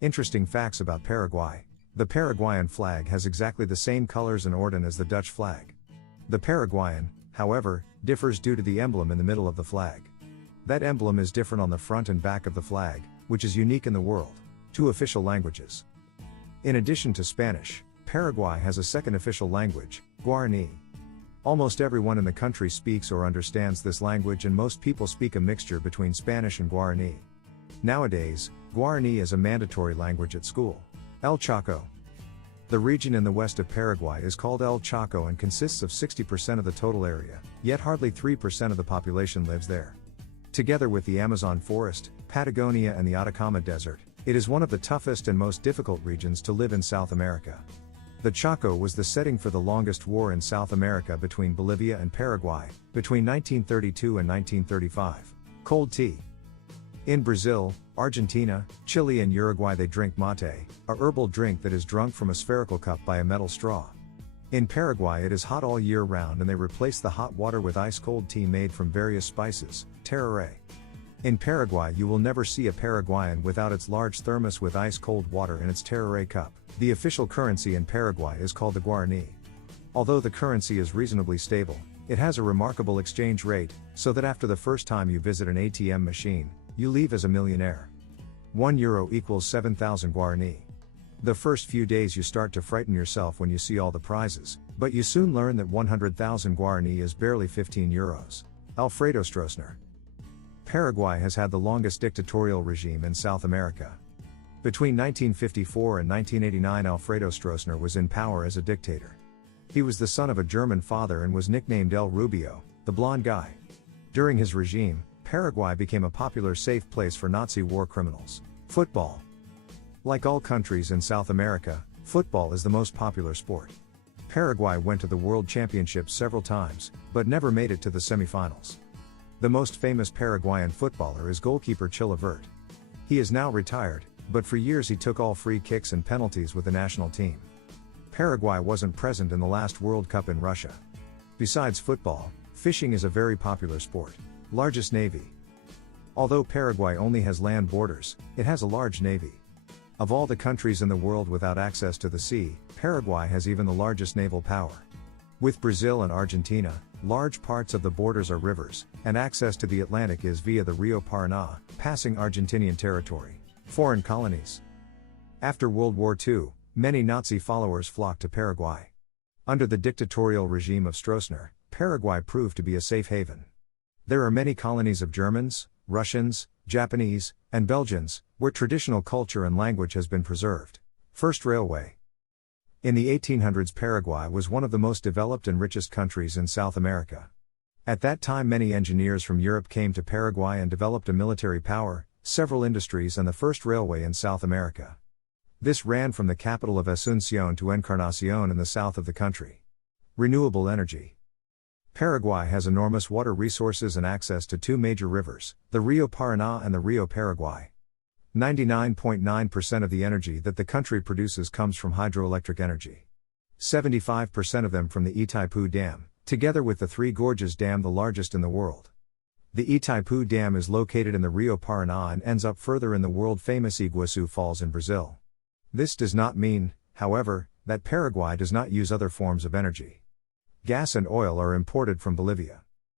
Interesting facts about Paraguay. The Paraguayan flag has exactly the same colors and orden as the Dutch flag. The Paraguayan, however, differs due to the emblem in the middle of the flag. That emblem is different on the front and back of the flag, which is unique in the world. 2 official languages. In addition to Spanish, Paraguay has a second official language, Guarani. Almost everyone in the country speaks or understands this language, and most people speak a mixture between Spanish and Guarani. Nowadays, Guarani is a mandatory language at school. El Chaco. The region in the west of Paraguay is called El Chaco and consists of 60% of the total area, yet hardly 3% of the population lives there. Together with the Amazon forest, Patagonia and the Atacama Desert, it is one of the toughest and most difficult regions to live in South America. The Chaco was the setting for the longest war in South America between Bolivia and Paraguay, between 1932 and 1935. Cold tea. In Brazil, Argentina, Chile and Uruguay they drink mate, a herbal drink that is drunk from a spherical cup by a metal straw. In Paraguay it is hot all year round and they replace the hot water with ice-cold tea made from various spices, tereré. In Paraguay you will never see a Paraguayan without its large thermos with ice-cold water in its tereré cup. The official currency in Paraguay is called the Guarani. Although the currency is reasonably stable, it has a remarkable exchange rate, so that after the first time you visit an ATM machine, you leave as a millionaire. €1 equals 7,000 Guarani. The first few days you start to frighten yourself when you see all the prizes, but you soon learn that 100,000 Guarani is barely €15. Alfredo Stroessner. Paraguay has had the longest dictatorial regime in South America. Between 1954 and 1989 Alfredo Stroessner was in power as a dictator. He was the son of a German father and was nicknamed El Rubio, the blonde guy. During his regime, Paraguay became a popular safe place for Nazi war criminals. Football. Like all countries in South America, football is the most popular sport. Paraguay went to the World Championships several times, but never made it to the semifinals. The most famous Paraguayan footballer is goalkeeper Chilavert. He is now retired, but for years he took all free kicks and penalties with the national team. Paraguay wasn't present in the last World Cup in Russia. Besides football, fishing is a very popular sport. Largest navy. Although Paraguay only has land borders, it has a large navy. Of all the countries in the world without access to the sea, Paraguay has even the largest naval power. With Brazil and Argentina, large parts of the borders are rivers, and access to the Atlantic is via the Rio Paraná, passing Argentinian territory. Foreign colonies. After World War II, many Nazi followers flocked to Paraguay. Under the dictatorial regime of Stroessner, Paraguay proved to be a safe haven. There are many colonies of Germans, Russians, Japanese, and Belgians, where traditional culture and language has been preserved. First railway. In the 1800s Paraguay was one of the most developed and richest countries in South America. At that time many engineers from Europe came to Paraguay and developed a military power, several industries and the first railway in South America. This ran from the capital of Asunción to Encarnación in the south of the country. Renewable energy. Paraguay has enormous water resources and access to 2 major rivers, the Rio Paraná and the Rio Paraguay. 99.9% of the energy that the country produces comes from hydroelectric energy. 75% of them from the Itaipu Dam, together with the Three Gorges Dam, the largest in the world. The Itaipu Dam is located in the Rio Paraná and ends up further in the world-famous Iguaçu Falls in Brazil. This does not mean, however, that Paraguay does not use other forms of energy. Gas and oil are imported from Bolivia.